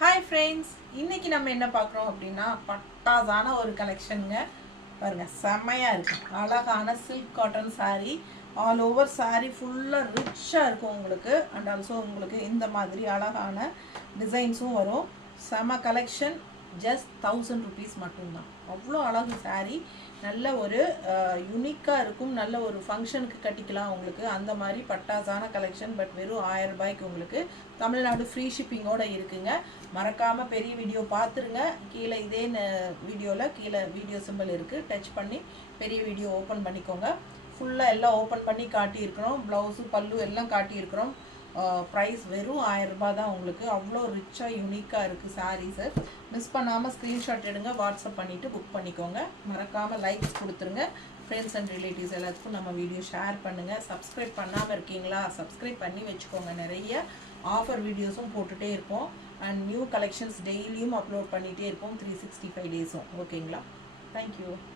Hi friends, இன்னைக்கு நம்ம என்ன பார்க்குறோம் அப்படின்னா பட்டாசான ஒரு கலெக்ஷனுங்க. பாருங்க, செம்மையாக இருக்கும். அழகான silk cotton saree, all over saree ஃபுல்லாக ரிச்சாக இருக்கும் உங்களுக்கு. அண்ட் ஆல்சோ உங்களுக்கு இந்த மாதிரி அழகான டிசைன்ஸும் வரும். செம கலெக்ஷன். ஜஸ்ட் 1000 rupees மட்டும்தான். அவ்வளோ அழகு saree. நல்ல ஒரு யுனிக்காக இருக்கும். நல்ல ஒரு ஃபங்க்ஷனுக்கு கட்டிக்கலாம் உங்களுக்கு. அந்த மாதிரி பட்டாசான கலெக்ஷன். பட் வெறும் 1000 ரூபாய்க்கு உங்களுக்கு தமிழ்நாடு ஃப்ரீ ஷிப்பிங்கோடு இருக்குங்க. மறக்காமல் பெரிய வீடியோ பார்த்துருங்க. கீழே இதே வீடியோவில் கீழே வீடியோ சிம்பிள் இருக்குது. டச் பண்ணி பெரிய வீடியோ ஓப்பன் பண்ணிக்கோங்க. ஃபுல்லாக எல்லாம் ஓப்பன் பண்ணி காட்டியிருக்கிறோம். ப்ளவுஸு பல்லு எல்லாம் காட்டியிருக்கிறோம். ப்ரைஸ் வெறும் 1000 ரூபாய் தான் உங்களுக்கு. அவ்வளோ ரிச்சாக யூனிக்காக இருக்குது சாரீஸு. மிஸ் பண்ணாமல் ஸ்க்ரீன்ஷாட் எடுங்க, வாட்ஸ்அப் பண்ணிவிட்டு புக் பண்ணிக்கோங்க. மறக்காமல் லைக்ஸ் கொடுத்துருங்க. ஃப்ரெண்ட்ஸ் அண்ட் ரிலேட்டிவ்ஸ் எல்லாத்துக்கும் நம்ம வீடியோ ஷேர் பண்ணுங்கள். சப்ஸ்கிரைப் பண்ணாமல் இருக்கீங்களா? சப்ஸ்கிரைப் பண்ணி வச்சுக்கோங்க. நிறைய ஆஃபர் வீடியோஸும் போட்டுகிட்டே இருப்போம். அண்ட் நியூ கலெக்ஷன்ஸ் டெய்லியும் அப்லோட் பண்ணிகிட்டே இருப்போம். 365 டேஸும். ஓகேங்களா? தேங்க்யூ.